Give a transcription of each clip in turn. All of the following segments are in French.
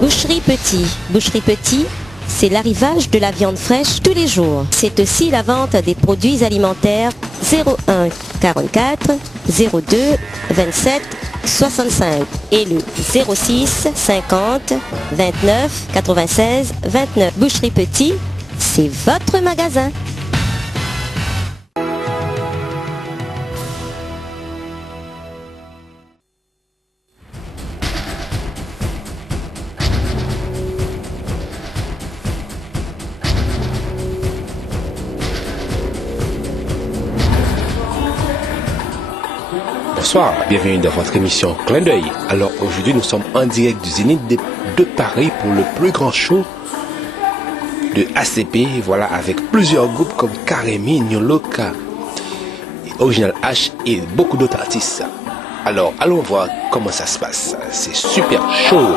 Boucherie Petit. Boucherie Petit, c'est l'arrivage de la viande fraîche tous les jours. C'est aussi la vente des produits alimentaires 01 44 02 27 65 et le 06 50 29 96 29. Boucherie Petit, c'est votre magasin. Bonsoir, bienvenue dans votre émission Clin d'œil. Alors aujourd'hui nous sommes en direct du Zénith de Paris pour le plus grand show de ACP, voilà, avec plusieurs groupes comme Karemi, Nyoloka, Original H et beaucoup d'autres artistes. Alors allons voir comment ça se passe, c'est super chaud.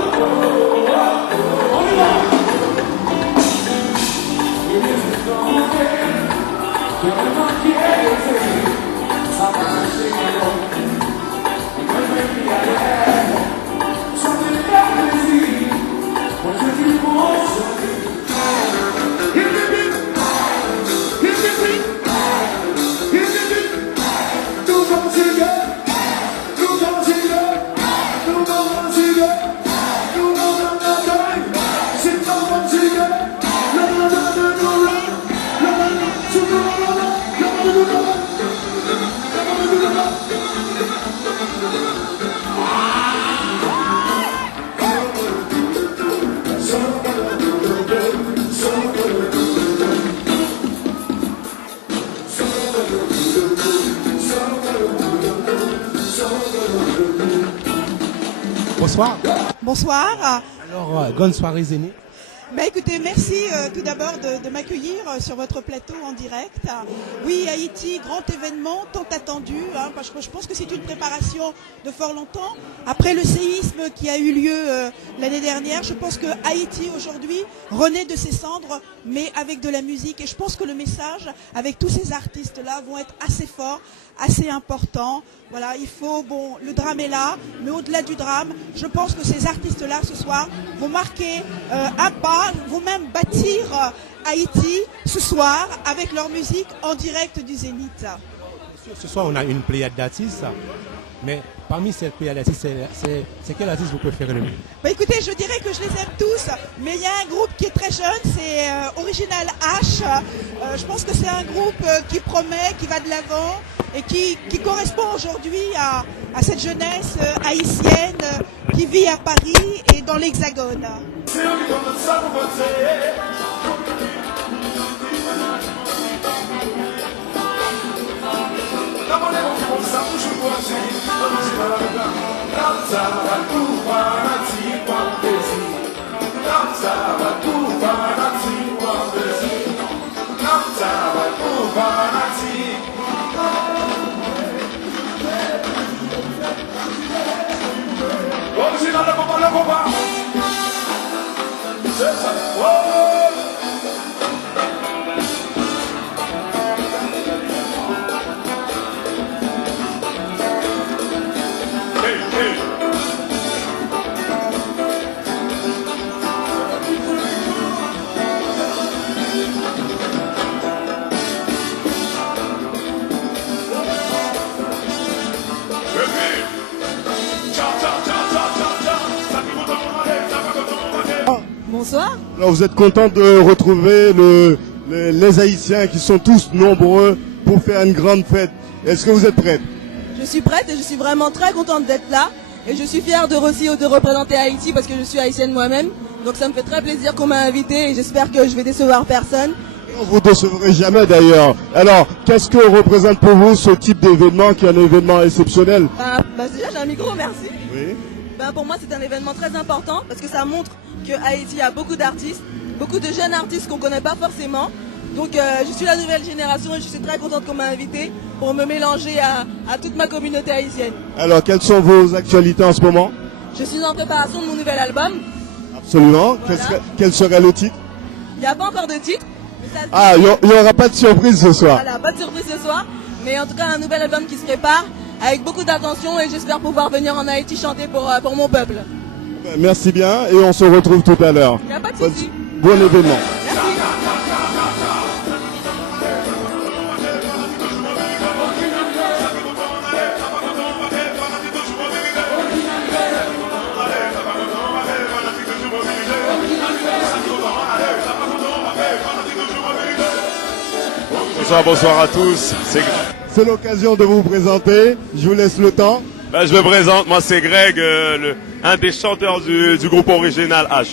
Bonsoir. Bonsoir. Alors, bonne soirée Zénith. Bah écoutez, merci tout d'abord de m'accueillir sur votre plateau en direct. Oui, Haïti, grand événement, tant attendu, hein, parce que je pense que c'est une préparation de fort longtemps. Après le séisme qui a eu lieu l'année dernière, je pense que Haïti aujourd'hui renaît de ses cendres, mais avec de la musique. Et je pense que le message, avec tous ces artistes-là, vont être assez forts, assez importants. Voilà, il faut, bon, le drame est là, mais au-delà du drame, je pense que ces artistes-là, ce soir, vont marquer un pas, vont même bâtir Haïti ce soir avec leur musique en direct du Zénith. Ce soir, on a une pléiade d'artistes, mais parmi cette pléiade d'artistes, c'est quel artiste vous préférez le mieux? Bah écoutez, je dirais que je les aime tous, mais il y a un groupe qui est très jeune, c'est Original H. Je pense que c'est un groupe qui promet, qui va de l'avant et qui correspond aujourd'hui à cette jeunesse haïtienne qui vit à Paris et dans l'Hexagone. Bonsoir. Alors vous êtes content de retrouver les Haïtiens qui sont tous nombreux pour faire une grande fête. Est-ce que vous êtes prête? Je suis prête et je suis vraiment très contente d'être là. Et je suis fière de représenter Haïti parce que je suis haïtienne moi-même. Donc ça me fait très plaisir qu'on m'a invitée et j'espère que je vais décevoir personne. Vous ne décevrez jamais d'ailleurs. Alors, qu'est-ce que représente pour vous ce type d'événement qui est un événement exceptionnel? Déjà j'ai un micro, merci. Oui. Pour moi c'est un événement très important parce que ça montre que Haïti a beaucoup d'artistes, beaucoup de jeunes artistes qu'on ne connaît pas forcément. Donc je suis la nouvelle génération et je suis très contente qu'on m'a invitée pour me mélanger à toute ma communauté haïtienne. Alors, quelles sont vos actualités en ce moment? Je suis en préparation de mon nouvel album. Absolument. Voilà. Quel serait le titre? Il n'y a pas encore de titre. Mais ça se Ah, il n'y aura pas de surprise ce soir. Voilà, pas de surprise ce soir. Mais en tout cas un nouvel album qui se prépare avec beaucoup d'attention et j'espère pouvoir venir en Haïti chanter pour mon peuple. Merci bien et on se retrouve tout à l'heure. Il n'y a pas de souci. Bon événement. Merci. Bonsoir à tous. C'est l'occasion de vous présenter. Je vous laisse le temps. Je me présente, moi c'est Greg, un des chanteurs du groupe Original H.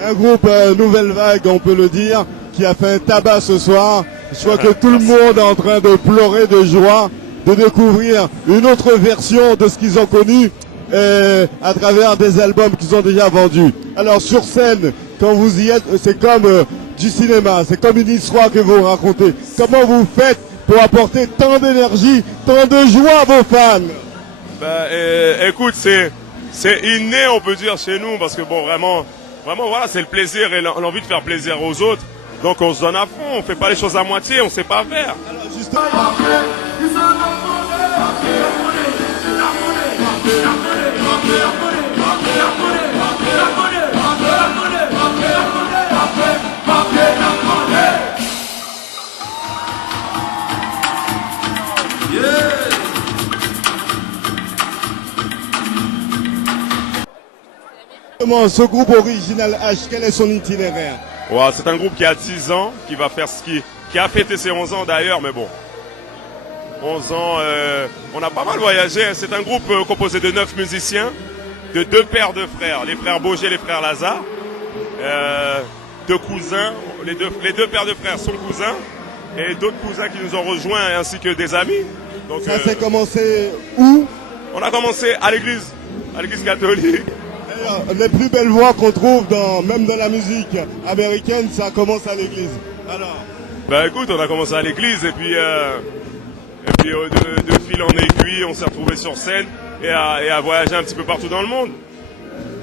Un groupe Nouvelle Vague, on peut le dire, qui a fait un tabac ce soir. Je crois que tout le monde est en train de pleurer de joie, de découvrir une autre version de ce qu'ils ont connu à travers des albums qu'ils ont déjà vendus. Alors sur scène, quand vous y êtes, c'est comme du cinéma, c'est comme une histoire que vous racontez. Comment vous faites pour apporter tant d'énergie, tant de joie à vos fans? Écoute, c'est inné, on peut dire, chez nous, parce que bon, vraiment, voilà, c'est le plaisir et l'envie de faire plaisir aux autres. Donc on se donne à fond, on fait pas les choses à moitié, on sait pas faire. Alors, justement... Ce groupe Original H, quel est son itinéraire? C'est un groupe qui a 10 ans, qui va faire qui a fêté ses 11 ans d'ailleurs, mais bon. 11 ans, on a pas mal voyagé. C'est un groupe composé de 9 musiciens, de 2 paires de frères, les frères Boger et les frères Lazare, 2 cousins, les deux paires de frères sont cousins, et d'autres cousins qui nous ont rejoints, ainsi que des amis. Donc, ça s'est commencé où? On a commencé à l'église catholique. Les plus belles voix qu'on trouve même dans la musique américaine, ça commence à l'église. Alors écoute, on a commencé à l'église et puis de fil en aiguille, on s'est retrouvés sur scène et à voyager un petit peu partout dans le monde.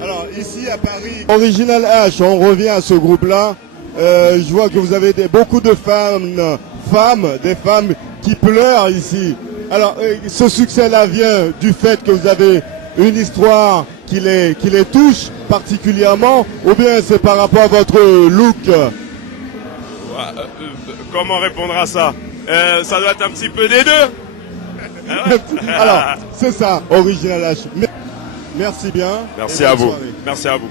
Alors ici à Paris, Original H, on revient à ce groupe-là. Je vois que vous avez beaucoup de des femmes qui pleurent ici. Alors ce succès-là vient du fait que vous avez une histoire qui les touche particulièrement, ou bien c'est par rapport à votre look? Comment répondre à ça? Ça doit être un petit peu des deux. Alors, c'est ça, Original H. Merci bien. Merci à vous. Merci à vous.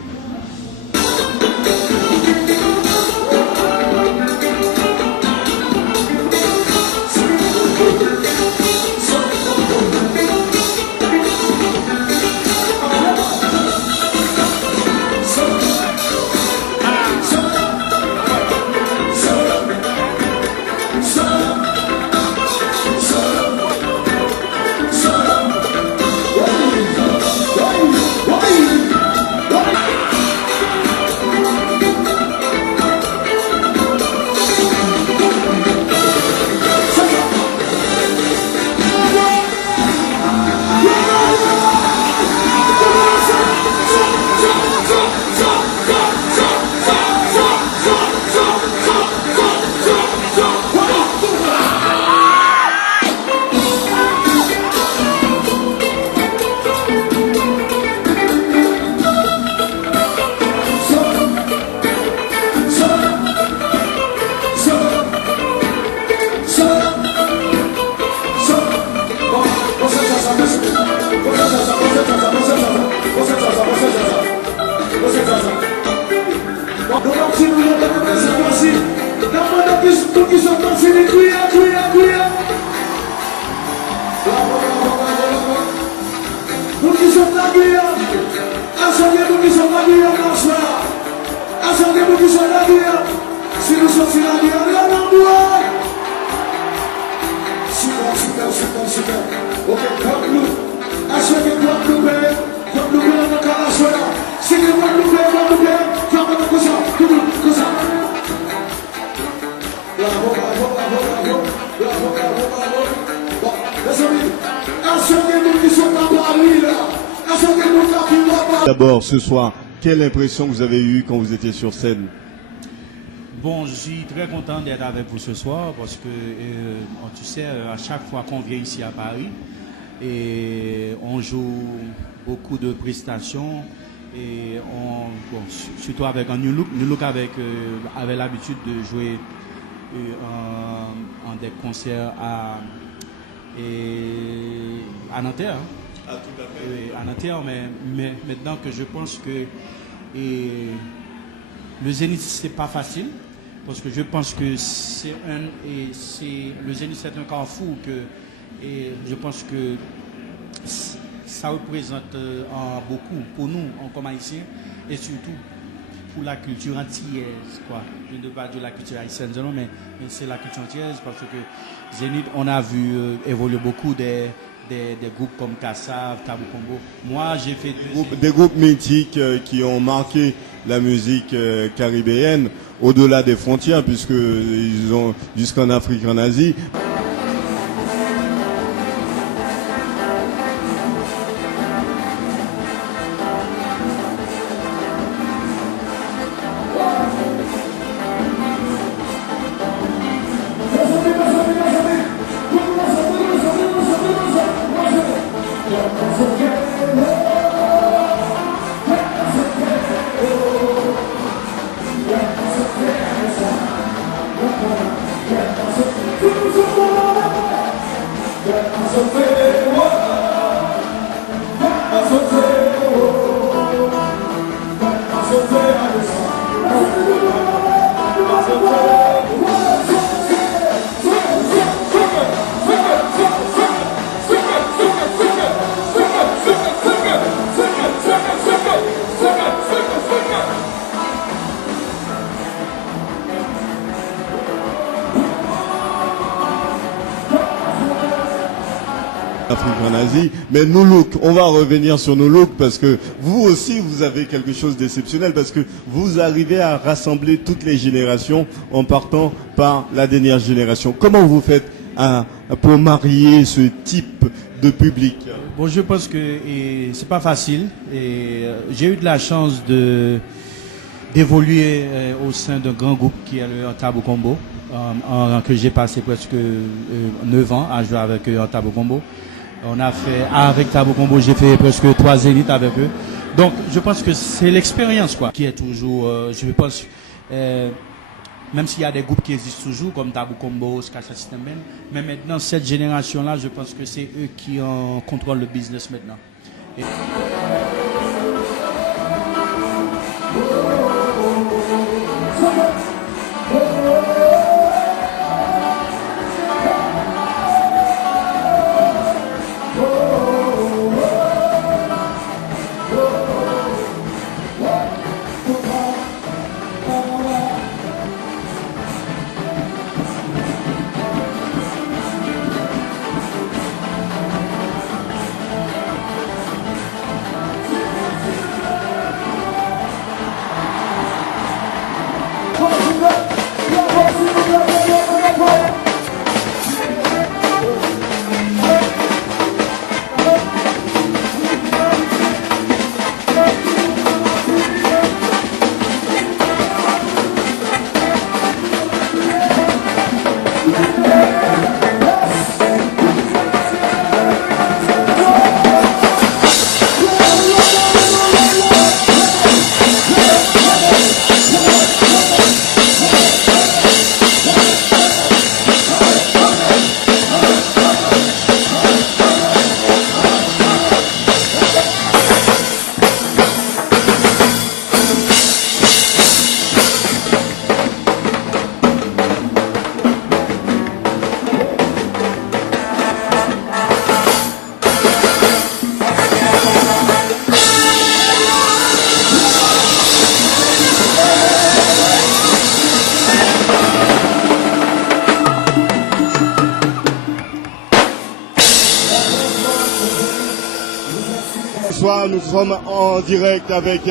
Si nous sommes sur la guerre, D'abord, ce soir, quelle impression vous avez eue quand vous étiez sur scène? Bon, je suis très content d'être avec vous ce soir parce que, tu sais, à chaque fois qu'on vient ici à Paris, et on joue beaucoup de prestations et surtout avec un New Look. New Look avait l'habitude de jouer en des concerts à Nanterre. Ah, tout à fait. À Nanterre, mais maintenant que je pense que le Zénith, c'est pas facile. Parce que je pense que le Zénith, c'est un carrefour et je pense que ça représente beaucoup pour nous, comme haïtiens, et surtout pour la culture antillaise, quoi. Je ne veux pas dire la culture haïtienne, mais c'est la culture antillaise parce que Zénith, on a vu évoluer beaucoup des groupes comme Kassav, Tabou Combo. Moi, j'ai fait des groupes mythiques qui ont marqué la musique caribéenne au-delà des frontières, puisqu'ils ont jusqu'en Afrique, en Asie. Afrique en Asie, mais New Look, on va revenir sur New Look parce que vous aussi vous avez quelque chose d'exceptionnel parce que vous arrivez à rassembler toutes les générations en partant par la dernière génération. Comment vous faites pour marier ce type de public? Bon, je pense que c'est pas facile et j'ai eu de la chance d'évoluer au sein d'un grand groupe qui est le Tabou Combo, que j'ai passé presque 9 ans à jouer avec eux en Tabou Combo. On a fait, avec Tabou Combo, j'ai fait presque 3 zéniths avec eux. Donc, je pense que c'est l'expérience, quoi, qui est toujours, je pense, même s'il y a des groupes qui existent toujours, comme Tabou Combo, Skasa System Band, mais maintenant, cette génération-là, je pense que c'est eux qui contrôlent le business maintenant. Et... Ce soir, nous sommes en direct avec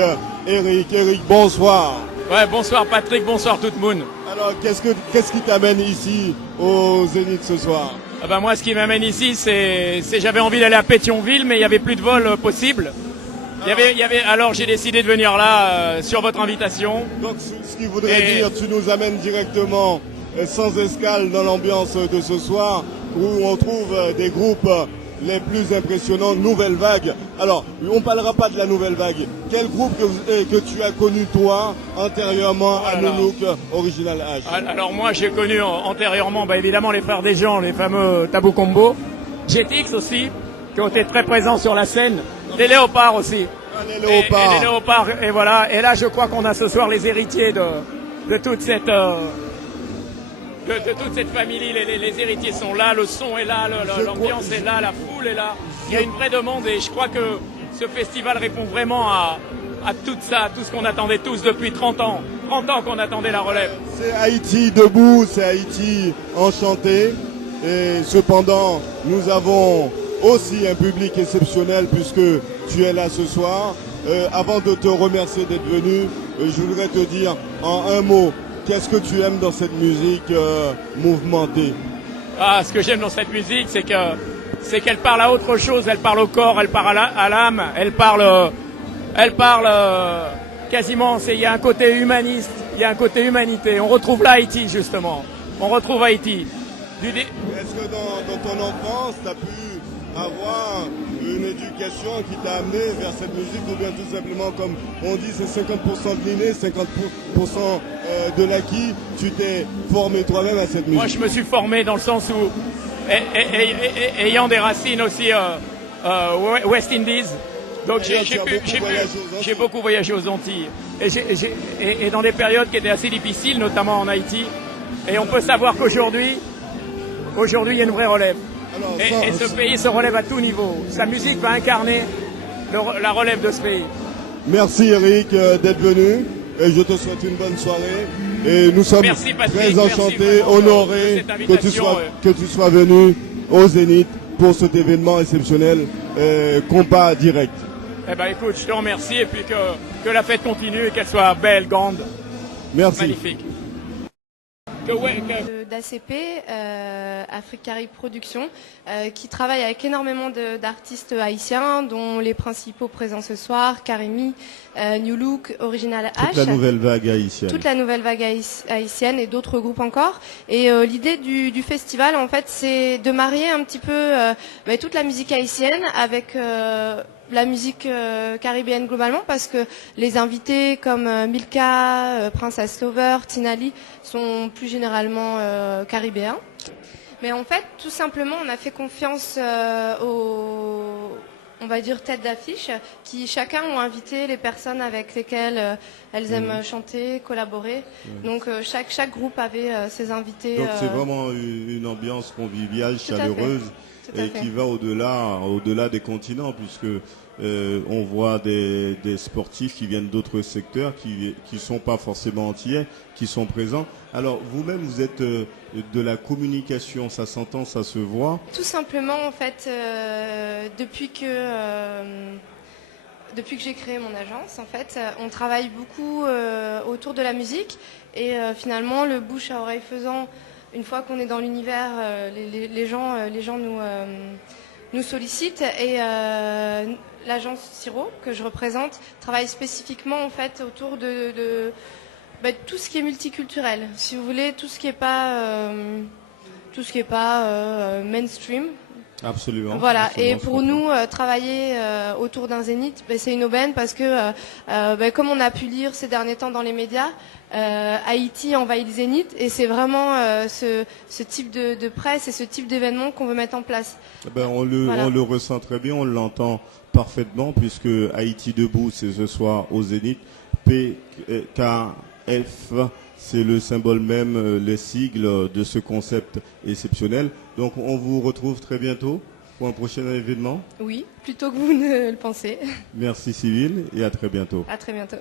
Eric. Eric, bonsoir. Ouais, bonsoir Patrick, bonsoir tout le monde. Alors, qu'est-ce qui t'amène ici au Zénith ce soir? Ah bah moi, ce qui m'amène ici, c'est j'avais envie d'aller à Pétionville, mais il n'y avait plus de vol possible. Alors j'ai décidé de venir là sur votre invitation. Donc, ce qui voudrait dire, tu nous amènes directement, sans escale, dans l'ambiance de ce soir, où on trouve des groupes les plus impressionnants, Nouvelle Vague. Alors, on ne parlera pas de la Nouvelle Vague. Quel groupe que tu as connu, toi, antérieurement à Nounouk Original H? Alors moi, j'ai connu antérieurement, évidemment, les Frères des Gens, les fameux Tabou Combo. GTX aussi, qui ont été très présents sur la scène. Les Léopards aussi. Les Léopards. Et les Léopards, et voilà. Et là, je crois qu'on a ce soir les héritiers de toute cette... De toute cette famille, les héritiers sont là, le son est là, l'ambiance est là, la foule est là. Il y a une vraie demande et je crois que ce festival répond vraiment à tout ça, à tout ce qu'on attendait tous depuis 30 ans. 30 ans qu'on attendait la relève. C'est Haïti debout, c'est Haïti enchanté. Et cependant, nous avons aussi un public exceptionnel puisque tu es là ce soir. Avant de te remercier d'être venu, je voudrais te dire en un mot, qu'est-ce que tu aimes dans cette musique mouvementée? Ce que j'aime dans cette musique, c'est qu'elle parle à autre chose. Elle parle au corps, elle parle à l'âme, elle parle quasiment. Il y a un côté humaniste, il y a un côté humanité. On retrouve là Haïti justement. On retrouve Haïti. Est-ce que dans ton enfance, tu as pu avoir une éducation qui t'a amené vers cette musique ou bien tout simplement, comme on dit, c'est 50% de l'inné, 50% de l'acquis, tu t'es formé toi-même à cette musique? Moi, je me suis formé dans le sens où, ayant des racines aussi West Indies, donc j'ai beaucoup voyagé aux Antilles. Et dans des périodes qui étaient assez difficiles, notamment en Haïti. Et on peut savoir qu'aujourd'hui, il y a une vraie relève. Et ce pays se relève à tout niveau. Sa musique va incarner la relève de ce pays. Merci Eric d'être venu et je te souhaite une bonne soirée. Et nous sommes très enchantés, honorés que tu sois venu au Zénith pour cet événement exceptionnel, combat direct. Eh ben écoute, je te remercie et puis que la fête continue et qu'elle soit belle, grande, merci. Magnifique. D'ACP, Afrique Caraïbes Productions, qui travaille avec énormément d'artistes haïtiens, dont les principaux présents ce soir, Karimi, New Look, Original H. Toute la nouvelle vague haïtienne. Toute la nouvelle vague haïtienne et d'autres groupes encore. Et l'idée du festival, en fait, c'est de marier un petit peu toute la musique haïtienne avec la musique caribéenne globalement, parce que les invités comme Milka, Princess Lover, Tinali sont plus généralement caribéens. Mais en fait, tout simplement, on a fait confiance on va dire, têtes d'affiche, qui chacun ont invité les personnes avec lesquelles elles aiment chanter, collaborer. Donc chaque groupe avait ses invités. Donc c'est vraiment une ambiance conviviale, chaleureuse, et qui va au-delà des continents, puisque on voit des sportifs qui viennent d'autres secteurs, qui sont pas forcément antillais, qui sont présents. Alors vous-même, vous êtes de la communication, ça s'entend, ça se voit. Tout simplement, en fait, depuis que j'ai créé mon agence, en fait, on travaille beaucoup autour de la musique et finalement, le bouche à oreille faisant, une fois qu'on est dans l'univers, les gens nous sollicitent et l'agence Siro que je représente travaille spécifiquement en fait autour de tout ce qui est multiculturel, si vous voulez, tout ce qui est pas mainstream. Absolument. Voilà. Absolument, et pour nous, travailler autour d'un zénith, c'est une aubaine parce que, comme on a pu lire ces derniers temps dans les médias, Haïti envahit le zénith et c'est vraiment ce type de presse et ce type d'événement qu'on veut mettre en place. On le ressent très bien, on l'entend parfaitement puisque Haïti debout, c'est ce soir au zénith. PKF, c'est le symbole même, les sigles de ce concept exceptionnel. Donc on vous retrouve très bientôt pour un prochain événement. Oui, plutôt que vous ne le pensez. Merci Cyril et à très bientôt. À très bientôt.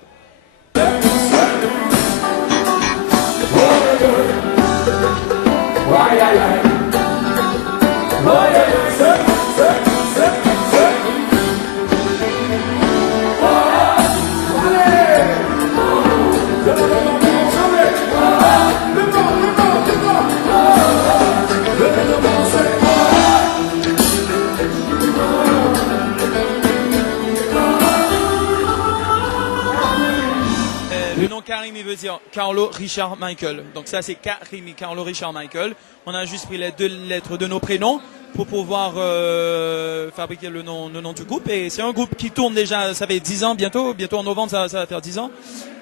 Karimi veut dire Carlo Richard Michael. Donc ça c'est Karimi, Carlo Richard Michael. On a juste pris les 2 lettres de nos prénoms pour pouvoir fabriquer le nom du groupe. Et c'est un groupe qui tourne déjà, ça fait 10 ans bientôt en novembre ça va faire 10 ans.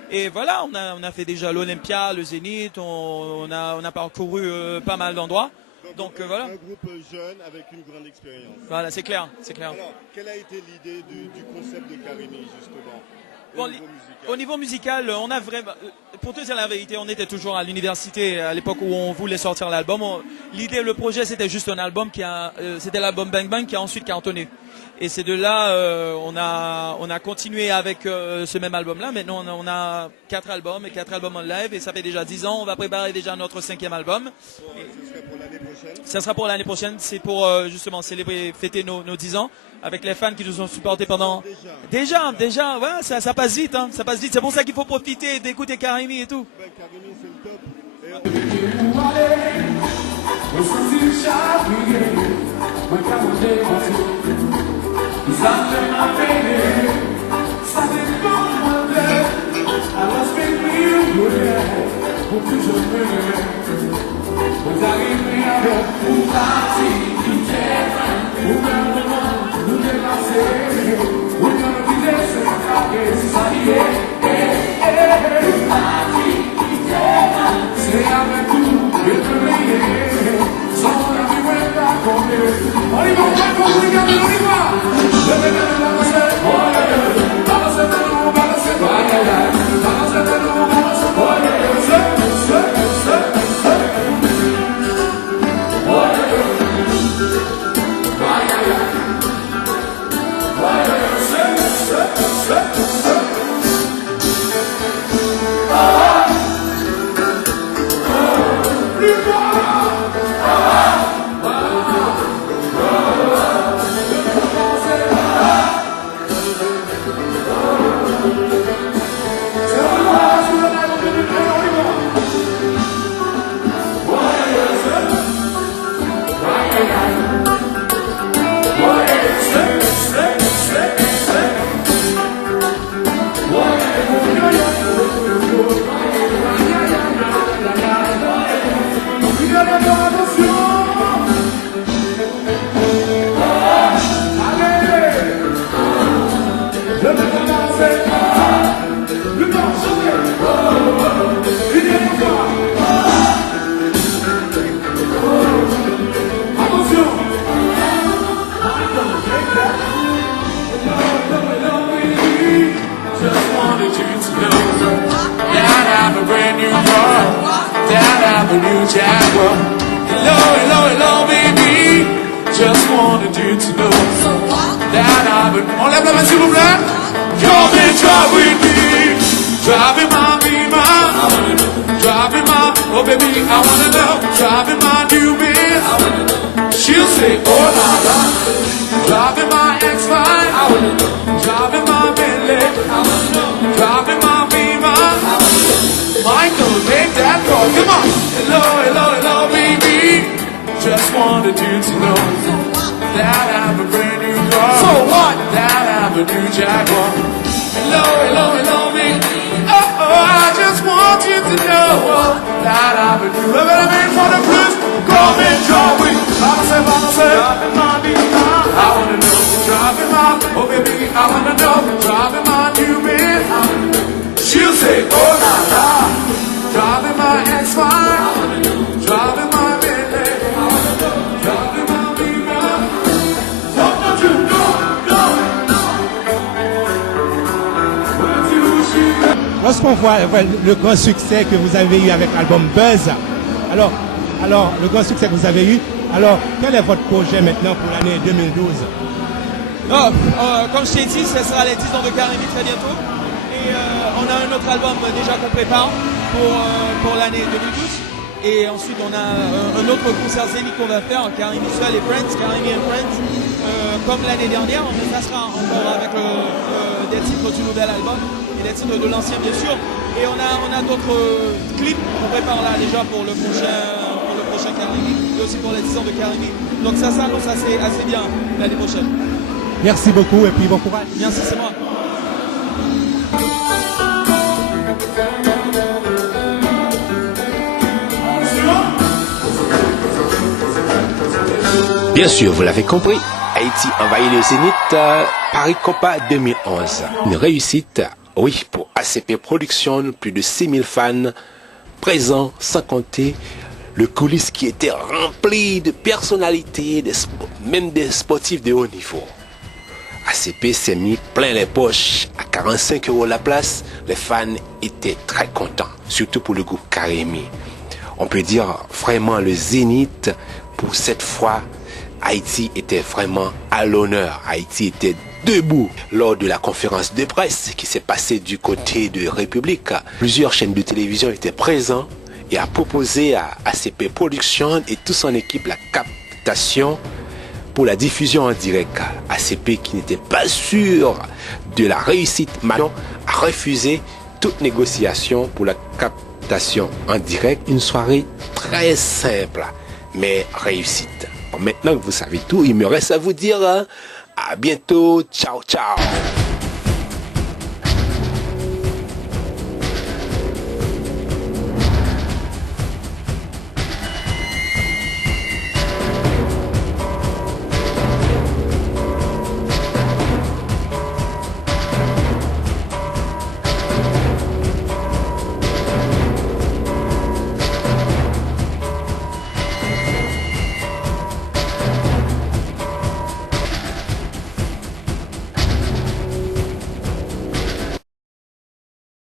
Et voilà, on a fait déjà l'Olympia, le Zénith, on a parcouru pas mal d'endroits. Donc voilà. Un groupe jeune avec une grande expérience. Voilà, c'est clair. Alors, quelle a été l'idée du concept de Karimi justement au niveau musical, on a vraiment, pour te dire la vérité, on était toujours à l'université à l'époque où on voulait sortir l'album. L'idée, le projet, c'était juste un album c'était l'album Bang Bang qui a ensuite cartonné. Et c'est de là, on a continué avec ce même album-là. Maintenant, on a 4 albums et 4 albums en live et ça fait déjà 10 ans. On va préparer déjà notre 5e album. Ce serait pour l'année prochaine. Ça sera pour l'année prochaine. C'est pour justement célébrer, fêter nos 10 ans avec les fans qui nous ont supportés pendant. Déjà, ouais, ça passe vite, hein. Ça passe vite. C'est pour ça qu'il faut profiter d'écouter Karimi et tout. Karimi, c'est le top. On lève la main s'il vous plaît. Come and drive with me. Driving my Beamer. Driving my, oh baby, I wanna know. Driving my new Benz. She'll say, oh la la. Driving my X5. I wanna know. Driving my Bentley. I wanna know. Driving my Beamer. Michael, make that call. Come on. Hello, hello, hello, baby. Just wanted you to know that I have a brand new car. So what? That I have a new Jaguar. Hello, hello, hello, me. Oh, I just want you to know that I have a new. Look at me for the blues. Come and drive with. Balance, driving my Beamer. I wanna know. Driving my, oh baby, I wanna know. Driving my new Benz. She'll say, oh la la. Driving my X5. I wanna know. Driving my Bentley. I wanna know. Driving my Beamer. Don't you know? Lorsqu'on voit le grand succès que vous avez eu avec l'album Buzz, alors le grand succès que vous avez eu, alors quel est votre projet maintenant pour l'année 2012? Comme je t'ai dit, ce sera les 10 ans de Karimi très bientôt. Et on a un autre album déjà qu'on prépare pour l'année 2012. Et ensuite on a un autre concert Zénith qu'on va faire, Karimi seul et Friends, Karimi and Friends, comme l'année dernière, mais ça sera encore avec des titres du nouvel album et des titres de l'ancien bien sûr. Et on a d'autres clips qu'on prépare là déjà pour le prochain Karimi et aussi pour les 10 ans de Karimi. Donc ça s'annonce assez bien l'année prochaine. Merci beaucoup et puis bon courage. Merci, c'est moi. Bien sûr, vous l'avez compris, Haïti envahit le Zénith Paris Copa 2011. Une réussite, oui, pour ACP Productions, plus de 6000 fans présents, sans compter le coulisses qui était rempli de personnalités, même des sportifs de haut niveau. ACP s'est mis plein les poches à 45 € la place. Les fans étaient très contents, surtout pour le groupe Karemi. On peut dire vraiment le Zénith, pour cette fois, Haïti était vraiment à l'honneur. Haïti était debout lors de la conférence de presse qui s'est passée du côté de République. Plusieurs chaînes de télévision étaient présentes et a proposé à ACP Productions et toute son équipe la captation pour la diffusion en direct. ACP, qui n'était pas sûr de la réussite, a refusé toute négociation pour la captation en direct. Une soirée très simple, mais réussite. Bon, maintenant que vous savez tout, il me reste à vous dire à bientôt. Ciao, ciao.